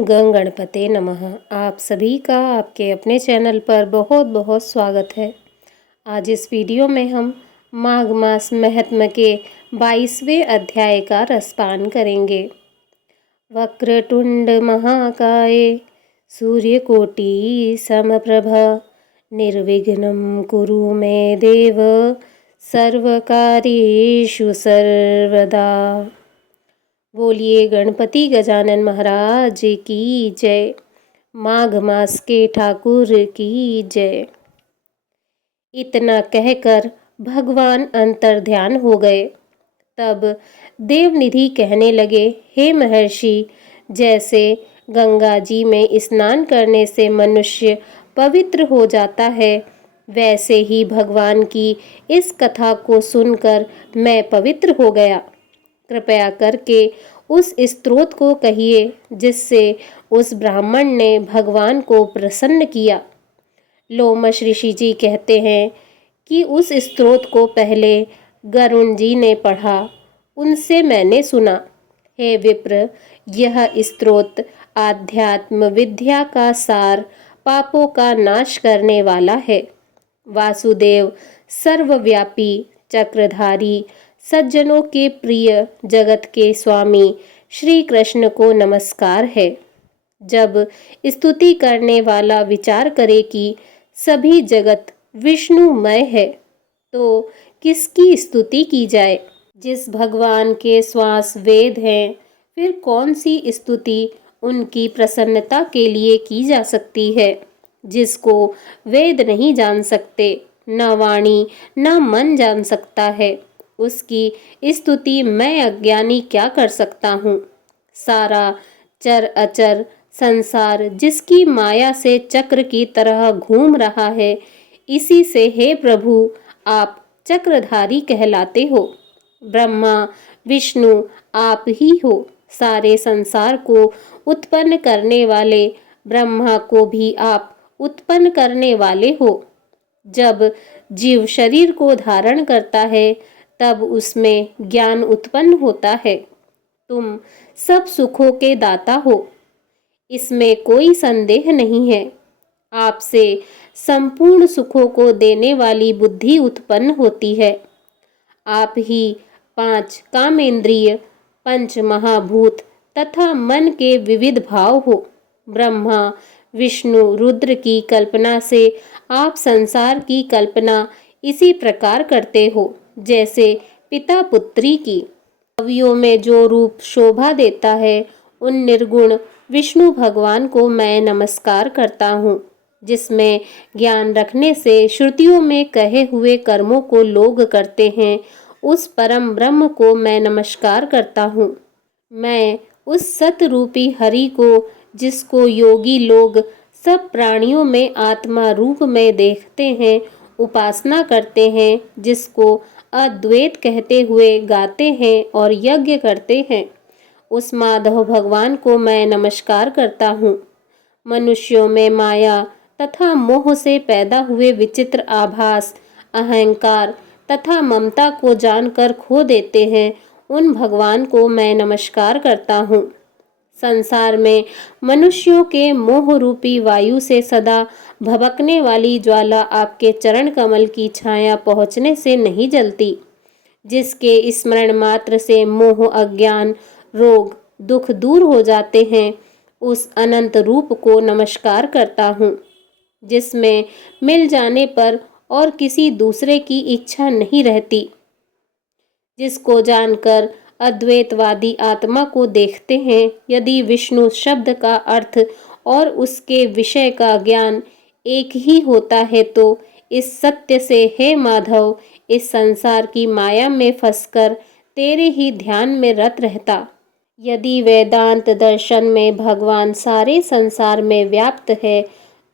गं गणपते नमः। आप सभी का आपके अपने चैनल पर बहुत बहुत स्वागत है। आज इस वीडियो में हम माघ मास महात्म्य के 22वें अध्याय का रसपान करेंगे। वक्रतुंड महाकाय सूर्यकोटि समप्रभ निर्विघ्नं कुरु मे देव सर्वकार्येषु सर्वदा। बोलिए गणपति गजानन महाराज की जय। माघ मास के ठाकुर की जय। इतना कहकर भगवान अंतर्ध्यान हो गए। तब देवनिधि कहने लगे, हे महर्षि, जैसे गंगा जी में स्नान करने से मनुष्य पवित्र हो जाता है, वैसे ही भगवान की इस कथा को सुनकर मैं पवित्र हो गया। कृपया करके उस स्तोत्र को कहिए जिससे उस ब्राह्मण ने भगवान को प्रसन्न किया। लोमश ऋषि जी कहते हैं कि उस स्तोत्र को पहले गरुण जी ने पढ़ा, उनसे मैंने सुना। हे विप्र, यह स्तोत्र आध्यात्म विद्या का सार, पापों का नाश करने वाला है। वासुदेव सर्वव्यापी, चक्रधारी, सज्जनों के प्रिय, जगत के स्वामी श्री कृष्ण को नमस्कार है। जब स्तुति करने वाला विचार करे कि सभी जगत विष्णुमय है, तो किसकी स्तुति की जाए? जिस भगवान के श्वास वेद हैं, फिर कौन सी स्तुति उनकी प्रसन्नता के लिए की जा सकती है? जिसको वेद नहीं जान सकते, न वाणी न मन जान सकता है, उसकी स्तुति मैं अज्ञानी क्या कर सकता हूँ। सारा चर अचर संसार जिसकी माया से चक्र की तरह घूम रहा है, इसी से हे प्रभु आप चक्रधारी कहलाते हो। ब्रह्मा विष्णु आप ही हो। सारे संसार को उत्पन्न करने वाले ब्रह्मा को भी आप उत्पन्न करने वाले हो। जब जीव शरीर को धारण करता है, तब उसमें ज्ञान उत्पन्न होता है। तुम सब सुखों के दाता हो, इसमें कोई संदेह नहीं है। आपसे संपूर्ण सुखों को देने वाली बुद्धि उत्पन्न होती है। आप ही 5 कामेंद्रिय, पंच महाभूत तथा मन के विविध भाव हो। ब्रह्मा विष्णु रुद्र की कल्पना से आप संसार की कल्पना इसी प्रकार करते हो, जैसे पिता पुत्री की। कवियों में जो रूप शोभा देता है, उन निर्गुण विष्णु भगवान को मैं नमस्कार करता हूँ। जिसमें ज्ञान रखने से श्रुतियों में कहे हुए कर्मों को लोग करते हैं, उस परम ब्रह्म को मैं नमस्कार करता हूँ। मैं उस सतरूपी हरि को, जिसको योगी लोग सब प्राणियों में आत्मा रूप में देखते हैं, उपासना करते हैं, जिसको अद्वैत कहते हुए गाते हैं और यज्ञ करते हैं, उस माधव भगवान को मैं नमस्कार करता हूँ। मनुष्यों में माया तथा मोह से पैदा हुए विचित्र आभास, अहंकार तथा ममता को जानकर खो देते हैं, उन भगवान को मैं नमस्कार करता हूँ। संसार में मनुष्यों के मोह रूपी वायु से सदा भभकने वाली ज्वाला आपके चरण कमल की छाया पहुँचने से नहीं जलती। जिसके स्मरण मात्र से मोह, अज्ञान, रोग, दुख दूर हो जाते हैं, उस अनंत रूप को नमस्कार करता हूँ। जिसमें मिल जाने पर और किसी दूसरे की इच्छा नहीं रहती। जिसको जानकर अद्वैतवादी आत्मा को देखते हैं। यदि विष्णु शब्द का अर्थ और उसके विषय का ज्ञान एक ही होता है, तो इस सत्य से हे माधव, इस संसार की माया में फंसकर तेरे ही ध्यान में रत रहता। यदि वेदांत दर्शन में भगवान सारे संसार में व्याप्त है,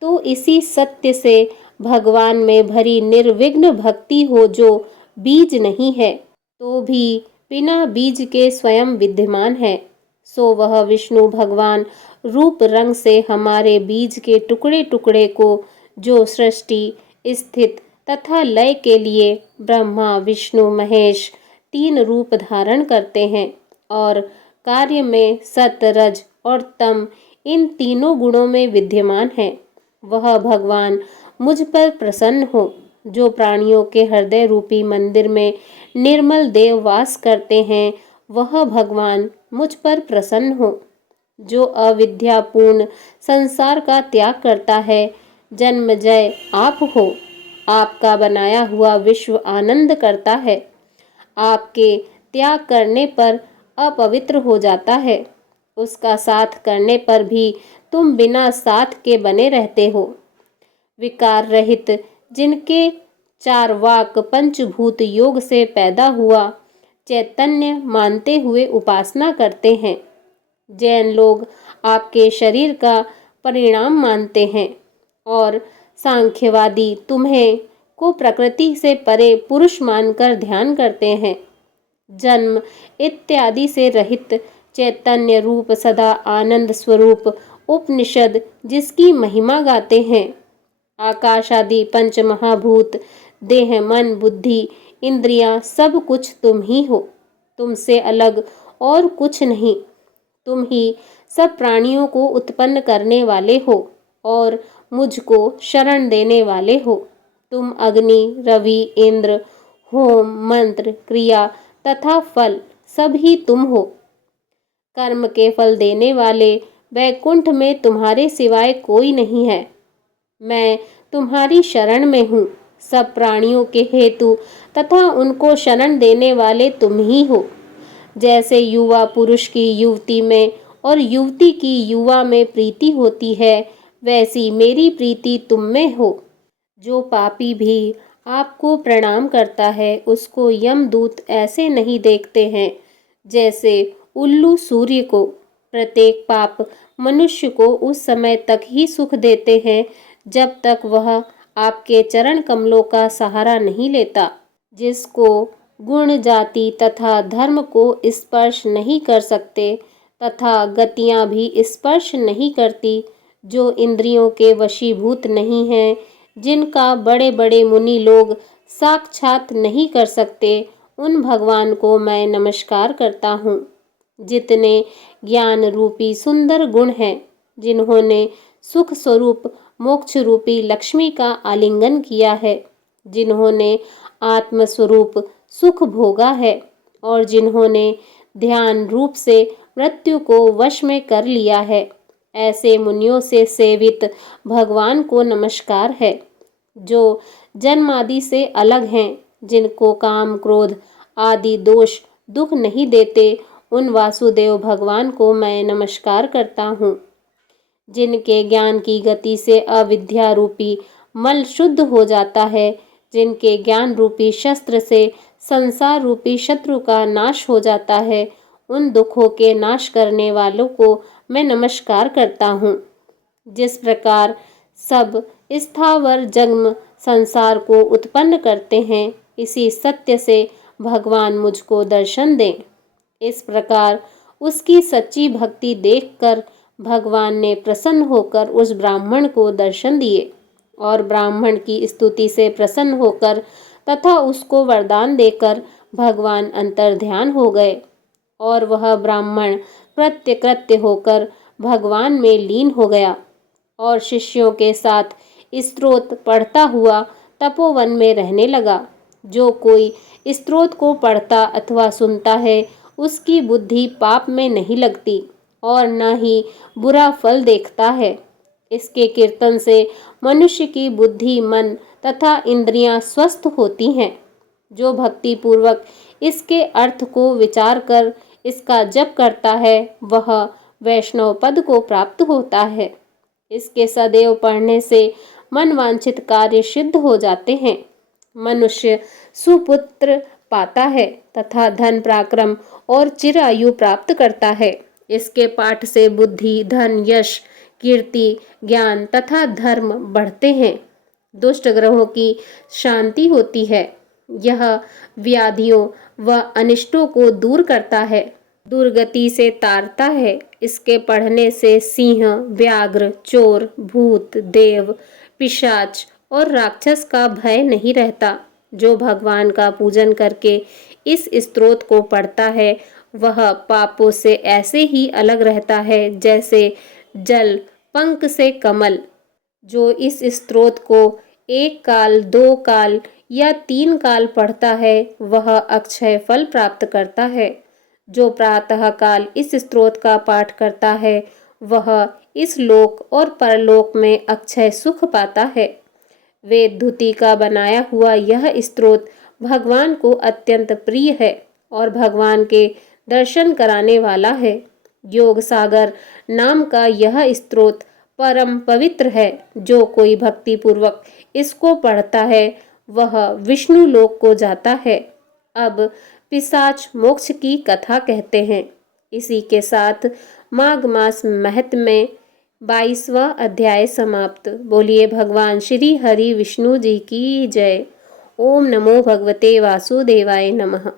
तो इसी सत्य से भगवान में भरी निर्विघ्न भक्ति हो, जो बीज नहीं है तो भी बिना बीज के स्वयं विद्यमान है, सो वह विष्णु भगवान रूप रंग से हमारे बीज के टुकड़े टुकड़े को, जो सृष्टि स्थित तथा लय के लिए ब्रह्मा विष्णु महेश 3 रूप धारण करते हैं और कार्य में सत रज और तम इन तीनों गुणों में विद्यमान है, वह भगवान मुझ पर प्रसन्न हो। जो प्राणियों के हृदय रूपी मंदिर में निर्मल देव वास करते हैं, वह भगवान मुझ पर प्रसन्न हो। जो अविद्यापूर्ण संसार का त्याग करता है, जन्मजय आप हो। आपका बनाया हुआ विश्व आनंद करता है। आपके त्याग करने पर अपवित्र हो जाता है। उसका साथ करने पर भी तुम बिना साथ के बने रहते हो। विकार रहित जिनके चारवाक पंचभूत योग से पैदा हुआ चैतन्य मानते हुए उपासना करते हैं। जैन लोग आपके शरीर का परिणाम मानते हैं और सांख्यवादी तुम्हें को प्रकृति से परे पुरुष मानकर ध्यान करते हैं। जन्म इत्यादि से रहित चैतन्य रूप सदा आनंद स्वरूप उपनिषद जिसकी महिमा गाते हैं। आकाश आदि पंच महाभूत, देह मन बुद्धि इंद्रियां सब कुछ तुम ही हो। तुमसे अलग और कुछ नहीं। तुम ही सब प्राणियों को उत्पन्न करने वाले हो और मुझको शरण देने वाले हो। तुम अग्नि, रवि, इंद्र, होम, मंत्र, क्रिया तथा फल सब ही तुम हो। कर्म के फल देने वाले वैकुंठ में तुम्हारे सिवाय कोई नहीं है। मैं तुम्हारी शरण में हूँ। सब प्राणियों के हेतु तथा उनको शरण देने वाले तुम ही हो। जैसे युवा पुरुष की युवती में और युवती की युवा में प्रीति होती है, वैसी मेरी प्रीति तुम में हो। जो पापी भी आपको प्रणाम करता है, उसको यमदूत ऐसे नहीं देखते हैं जैसे उल्लू सूर्य को। प्रत्येक पाप मनुष्य को उस समय तक ही सुख देते हैं जब तक वह आपके चरण कमलों का सहारा नहीं लेता। जिसको गुण, जाति तथा धर्म को स्पर्श नहीं कर सकते तथा गतियां भी स्पर्श नहीं करती, जो इंद्रियों के वशीभूत नहीं हैं, जिनका बड़े बड़े मुनि लोग साक्षात नहीं कर सकते, उन भगवान को मैं नमस्कार करता हूँ। जितने ज्ञान रूपी सुंदर गुण हैं, जिन्होंने सुख स्वरूप मोक्ष रूपी लक्ष्मी का आलिंगन किया है, जिन्होंने आत्मस्वरूप सुख भोगा है और जिन्होंने ध्यान रूप से मृत्यु को वश में कर लिया है, ऐसे मुनियों से सेवित भगवान को नमस्कार है। जो जन्म आदि से अलग हैं, जिनको काम क्रोध आदि दोष दुख नहीं देते, उन वासुदेव भगवान को मैं नमस्कार करता हूँ। जिनके ज्ञान की गति से अविद्या रूपी मल शुद्ध हो जाता है, जिनके ज्ञान रूपी शस्त्र से संसार रूपी शत्रु का नाश हो जाता है, उन दुखों के नाश करने वालों को मैं नमस्कार करता हूँ। जिस प्रकार सब स्थावर जन्म संसार को उत्पन्न करते हैं, इसी सत्य से भगवान मुझको दर्शन दें। इस प्रकार उसकी सच्ची भक्ति देखकर भगवान ने प्रसन्न होकर उस ब्राह्मण को दर्शन दिए और ब्राह्मण की स्तुति से प्रसन्न होकर तथा उसको वरदान देकर भगवान अंतर्ध्यान हो गए और वह ब्राह्मण कृत्यकृत्य होकर भगवान में लीन हो गया और शिष्यों के साथ स्तोत्र पढ़ता हुआ तपोवन में रहने लगा। जो कोई स्तोत्र को पढ़ता अथवा सुनता है, उसकी बुद्धि पाप में नहीं लगती और न ही बुरा फल देखता है। इसके कीर्तन से मनुष्य की बुद्धि, मन तथा इंद्रियां स्वस्थ होती हैं। जो भक्ति पूर्वक इसके अर्थ को विचार कर इसका जप करता है, वह वैष्णव पद को प्राप्त होता है। इसके सदैव पढ़ने से मन वांछित कार्य सिद्ध हो जाते हैं। मनुष्य सुपुत्र पाता है तथा धन पराक्रम और चिरायु प्राप्त करता है। इसके पाठ से बुद्धि, धन, यश, कीर्ति, ज्ञान तथा धर्म बढ़ते हैं। दुष्ट ग्रहों की शांति होती है। यह व्याधियों व अनिष्टों को दूर करता है, दुर्गति से तारता है। इसके पढ़ने से सिंह, व्याघ्र, चोर, भूत, देव, पिशाच और राक्षस का भय नहीं रहता। जो भगवान का पूजन करके इस स्तोत्र को पढ़ता है, वह पापों से ऐसे ही अलग रहता है जैसे जल पंख से कमल। जो इस स्तोत्र को 1 काल, 2 काल या 3 काल पढ़ता है वह अक्षय फल प्राप्त करता है। जो प्रातः काल इस स्तोत्र का पाठ करता है वह इस लोक और परलोक में अक्षय सुख पाता है। वेद धुति का बनाया हुआ यह स्तोत्र भगवान को अत्यंत प्रिय है और भगवान के दर्शन कराने वाला है। योग सागर नाम का यह स्तोत्र परम पवित्र है। जो कोई भक्ति पूर्वक इसको पढ़ता है वह विष्णु लोक को जाता है। अब पिशाच मोक्ष की कथा कहते हैं। इसी के साथ माघ मास महत्म्य 22वां अध्याय समाप्त। बोलिए भगवान श्री हरि विष्णु जी की जय। ओम नमो भगवते वासुदेवाय नमः।